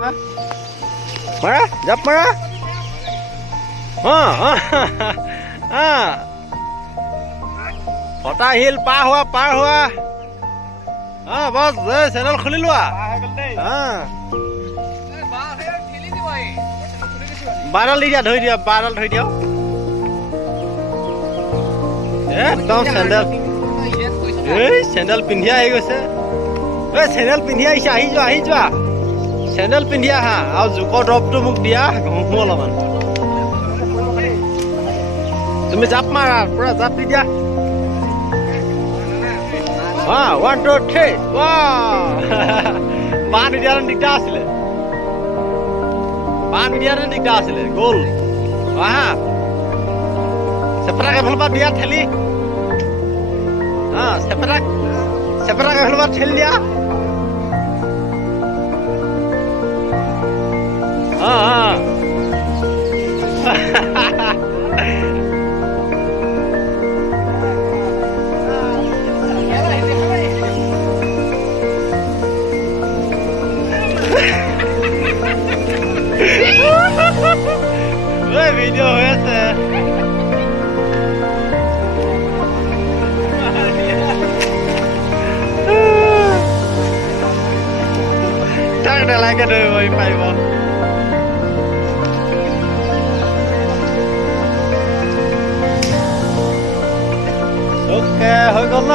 মাৰা জাপ মাৰা ফটা হিল পাৰ হোৱা বছ চেনেল খুলি লোৱা বাৰডাল দি দিয়া ধৰি দিয়া বাৰডাল ধৰি দিয়ক একদম চেণ্ডেল পিন্ধি আহি গৈছে চেণ্ডেল পিন্ধি আহিছে আহি যোৱা চেণ্ডেল পিন্ধি আহা আৰু জোকৰ দৰৱটো মোক দিয়া ঘঁহো অলপমান তুমি জাপ মাৰা পুৰা জাপ দি দিয়া 1 2 3 বাঁহ নিদিয়াৰ দিগদাৰ আছিলে গ'ল আহা চেপেটাক এফালৰ পৰা দিয়া ঠেলি চেপেটাক এফালৰ পৰা ঠেলি দিয়া ভিডিও হৈ আছে তাক নেলাগে ধৰিব পাৰিব অ'কে হৈ গ'ল ন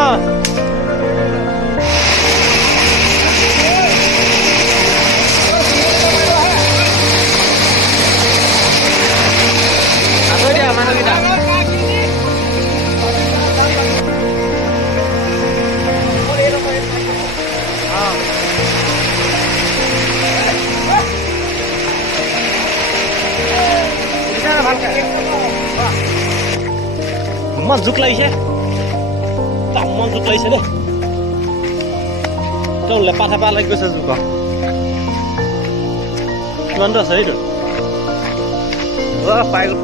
ইমান জোক লাগিছে তামাম জোক লাগিছে দেই একদম লেপা থেপা লাগি গৈছে জোক কিমানটো আছে এইটো পাই গ'ল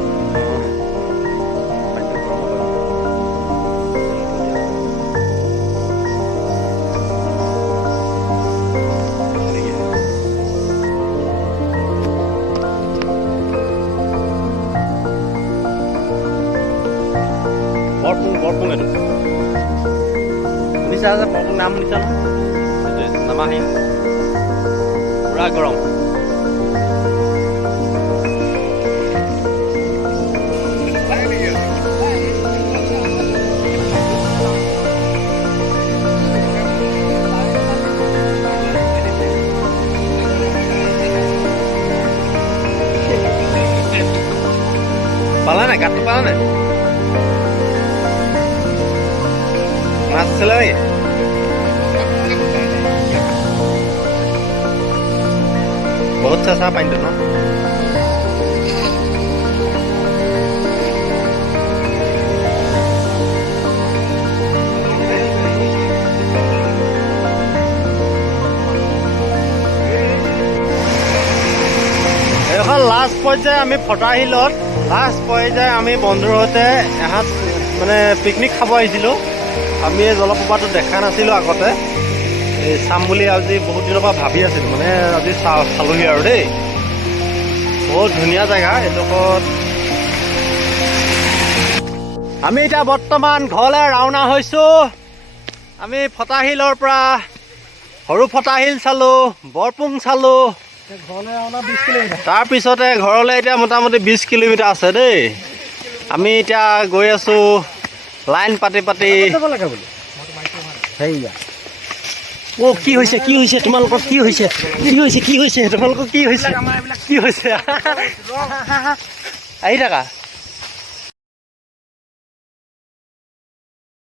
বৰপুং এইটো শুনিছা যে বৰপুং নাম শুনিছা ন সেইটোৱে নামাহি পুৰা গৰম পালা নাই গাঁতটো পালা নাই মাছ আছিলে নেকি বহুত চেঁচা পানীটো ন এইখন লাষ্ট পৰ্যায়ে আমি ফটাহিলত লাষ্ট পৰ্যায়ে আমি বন্ধুৰ সৈতে এসাঁজ মানে পিকনিক খাব আহিছিলোঁ আমি এই জলপ্ৰপাতটো দেখা নাছিলোঁ আগতে এই চাম বুলি আজি বহুত দিনৰ পৰা ভাবি আছিলোঁ মানে আজি চালোহি আৰু দেই বহুত ধুনীয়া জেগা এইডোখৰত আমি এতিয়া বৰ্তমান ঘৰলৈ ৰাওনা হৈছোঁ আমি ফটাহিলৰ পৰা সৰু ফটাহিল চালোঁ বৰপুং চালোঁ তাৰপিছতে ঘৰলৈ এতিয়া মোটামুটি 20 কিলোমিটাৰ আছে দেই আমি এতিয়া গৈ আছোঁ লাইন পাতি কি হৈছে তোমালোকৰ কি হৈছে তোমালোকৰ কি হৈছে আহি থাকা